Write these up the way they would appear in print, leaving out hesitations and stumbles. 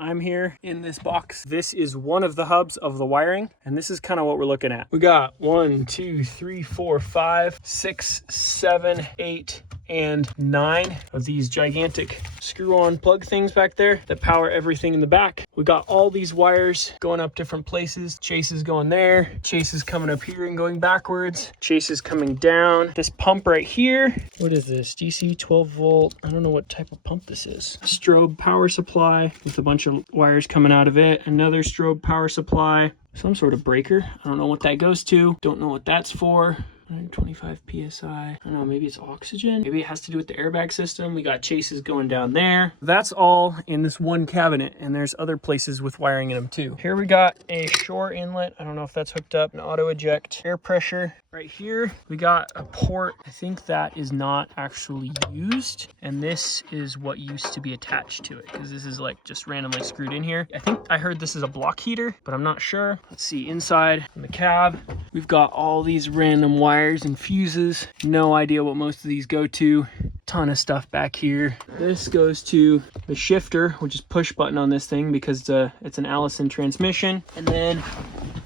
I'm here in this box. This is one of the hubs of the wiring, and this is kind of what we're looking at. We got 1, 2, 3, 4, 5, 6, 7, 8, and 9 of these gigantic screw-on plug things back there that power everything in the back. We got all these wires going up different places. Chase is going there. Chase is coming up here and going backwards. Chase is coming down. This pump right here. What is this? DC 12 volt. I don't know what type of pump this is. Strobe power supply with a bunch of wires coming out of it. Another strobe power supply. Some sort of breaker. I don't know what that goes to. Don't know what that's for. 125 psi. I don't know, maybe it's oxygen. Maybe it has to do with the airbag system. We got chases going down there. That's all in this one cabinet, and there's other places with wiring in them too. Here we got a shore inlet. I don't know if that's hooked up. An auto eject air pressure. Right here, we got a port. I think that is not actually used, and this is what used to be attached to it, because this is like just randomly screwed in here. I think I heard this is a block heater, but I'm not sure. Let's see, inside in the cab, we've got all these random wires and fuses. No idea what most of these go to. Ton of stuff back here. This goes to the shifter, which is push button on this thing because it's an Allison transmission. And then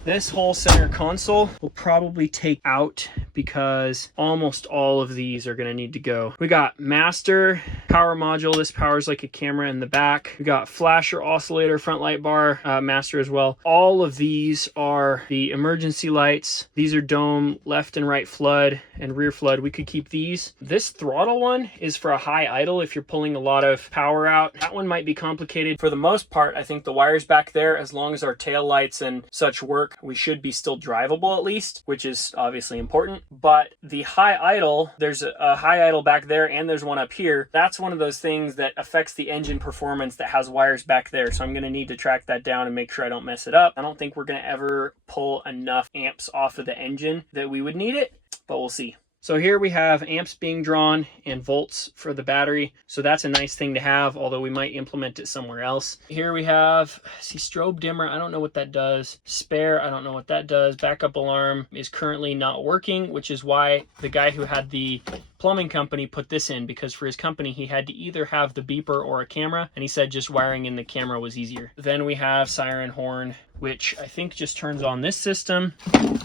this whole center console will probably take out because almost all of these are going to need to go. We got master power module. This powers like a camera in the back. We got flasher, oscillator, front light bar, master as well. All of these are the emergency lights. These are dome, left and right flood and rear flood. We could keep these. This throttle one is for a high idle if you're pulling a lot of power out. That one might be complicated. For the most part, I think the wires back there, as long as our tail lights and such work, we should be still drivable at least, which is obviously important. But the high idle, there's a high idle back there and there's one up here. That's one of those things that affects the engine performance that has wires back there. So I'm going to need to track that down and make sure I don't mess it up. I don't think we're going to ever pull enough amps off of the engine that we would need it, but we'll see. So here we have amps being drawn and volts for the battery. So that's a nice thing to have, although we might implement it somewhere else. Here we have, see, strobe dimmer. I don't know what that does. Spare, I don't know what that does. Backup alarm is currently not working, which is why the guy who had the plumbing company put this in, because for his company, he had to either have the beeper or a camera. And he said just wiring in the camera was easier. Then we have siren horn, which I think just turns on this system,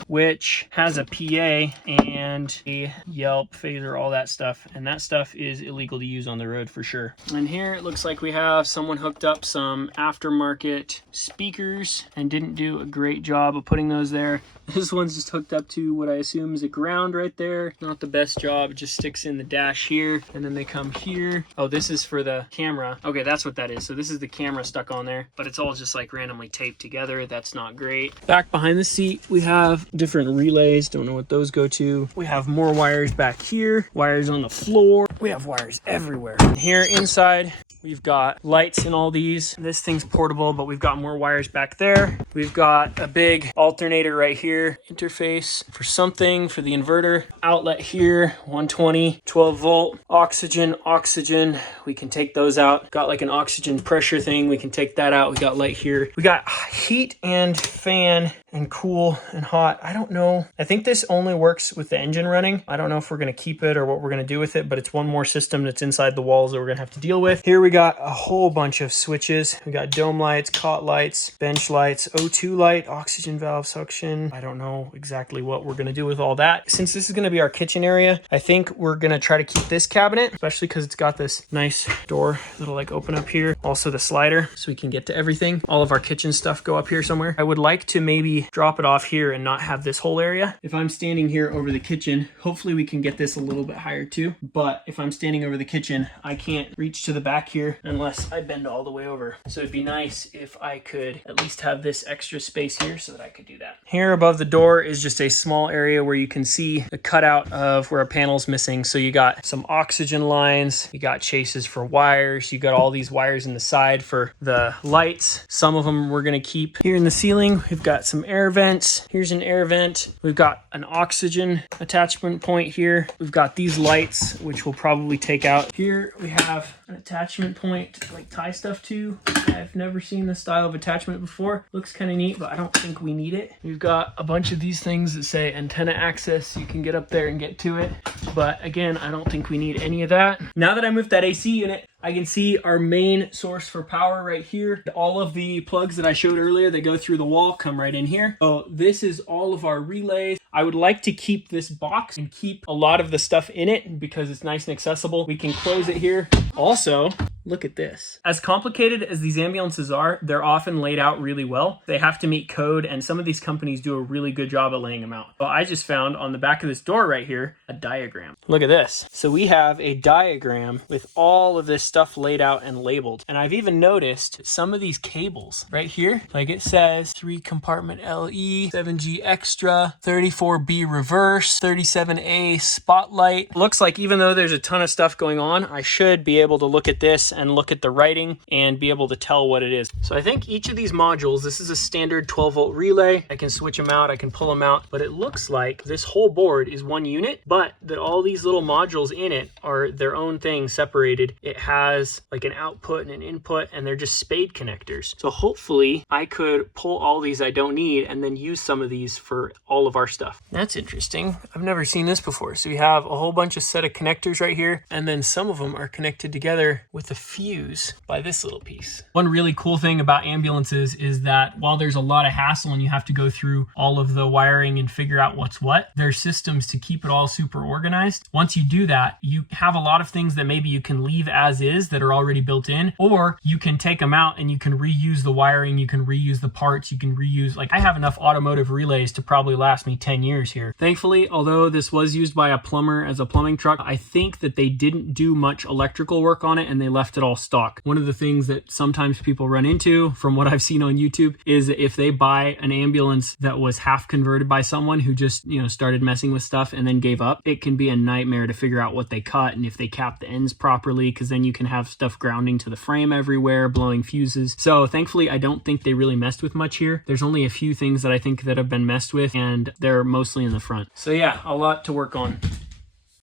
which has a PA and a Yelp, phaser, all that stuff. And that stuff is illegal to use on the road for sure. And here it looks like we have someone hooked up some aftermarket speakers and didn't do a great job of putting those there. This one's just hooked up to what I assume is a ground right there. Not the best job. It just sticks in the dash here, and then they come here. Oh, this is for the camera. Okay, that's what that is. So this is the camera stuck on there, but it's all just like randomly taped together. That's not great. Back behind the seat, we have different relays. Don't know what those go to. We have more wires back here, wires on the floor. We have wires everywhere. And here inside, we've got lights in all these. This thing's portable, but we've got more wires back there. We've got a big alternator right here. Interface for something, for the inverter. Outlet here, 120, 12 volt. Oxygen. We can take those out. Got like an oxygen pressure thing. We can take that out. We got light here. We got heat and fan and cool and hot. I don't know. I think this only works with the engine running. I don't know if we're going to keep it or what we're going to do with it, but it's one more system that's inside the walls that we're going to have to deal with. Here we got a whole bunch of switches. We got dome lights, cot lights, bench lights, O2 light, oxygen valve, suction. I don't know exactly what we're going to do with all that. Since this is going to be our kitchen area, I think we're going to try to keep this cabinet, especially because it's got this nice door that'll like open up here. Also the slider, so we can get to everything. All of our kitchen stuff go up here somewhere. I would like to maybe drop it off here and not have this whole area. If I'm standing here over the kitchen, hopefully we can get this a little bit higher too. But if I'm standing over the kitchen, I can't reach to the back here unless I bend all the way over. So it'd be nice if I could at least have this extra space here so that I could do that. Here above the door is just a small area where you can see the cutout of where a panel's missing. So you got some oxygen lines, you got chases for wires, you got all these wires in the side for the lights. Some of them we're gonna keep. Here in the ceiling, we've got some air vents. Here's an air vent. We've got an oxygen attachment point here. We've got these lights, which we'll probably take out. Here we have an attachment point to like tie stuff to. I've never seen this style of attachment before. Looks kind of neat, but I don't think we need it. We've got a bunch of these things that say antenna access. You can get up there and get to it. But again, I don't think we need any of that. Now that I moved that AC unit, I can see our main source for power right here. All of the plugs that I showed earlier that go through the wall come right in here. So this is all of our relays. I would like to keep this box and keep a lot of the stuff in it because it's nice and accessible. We can close it here. Also, look at this. As complicated as these ambulances are, they're often laid out really well. They have to meet code, and some of these companies do a really good job at laying them out. Well, I just found on the back of this door right here, a diagram. Look at this. So we have a diagram with all of this stuff laid out and labeled. And I've even noticed some of these cables right here, like it says 3 compartment LE, 7G extra, 34B reverse, 37A spotlight. Looks like even though there's a ton of stuff going on, I should be able to look at this and look at the writing and be able to tell what it is. So I think each of these modules, this is a standard 12 volt relay. I can switch them out, I can pull them out, but it looks like this whole board is one unit, but that all these little modules in it are their own thing separated. It has like an output and an input, and they're just spade connectors. So hopefully I could pull all these I don't need and then use some of these for all of our stuff. That's interesting. I've never seen this before. So we have a whole bunch of set of connectors right here, and then some of them are connected together with a fuse by this little piece. One really cool thing about ambulances is that while there's a lot of hassle and you have to go through all of the wiring and figure out what's what, there's systems to keep it all super organized. Once you do that, you have a lot of things that maybe you can leave as is that are already built in, or you can take them out and you can reuse the wiring, you can reuse the parts, you can reuse, like I have enough automotive relays to probably last me 10 years here. Thankfully, although this was used by a plumber as a plumbing truck, I think that they didn't do much electrical work on it and they left it all stock. One of the things that sometimes people run into from what I've seen on YouTube is that if they buy an ambulance that was half converted by someone who just, started messing with stuff and then gave up, it can be a nightmare to figure out what they cut and if they cap the ends properly, because then you can have stuff grounding to the frame everywhere, blowing fuses. So thankfully, I don't think they really messed with much here. There's only a few things that I think that have been messed with, and they're mostly in the front. So yeah, a lot to work on.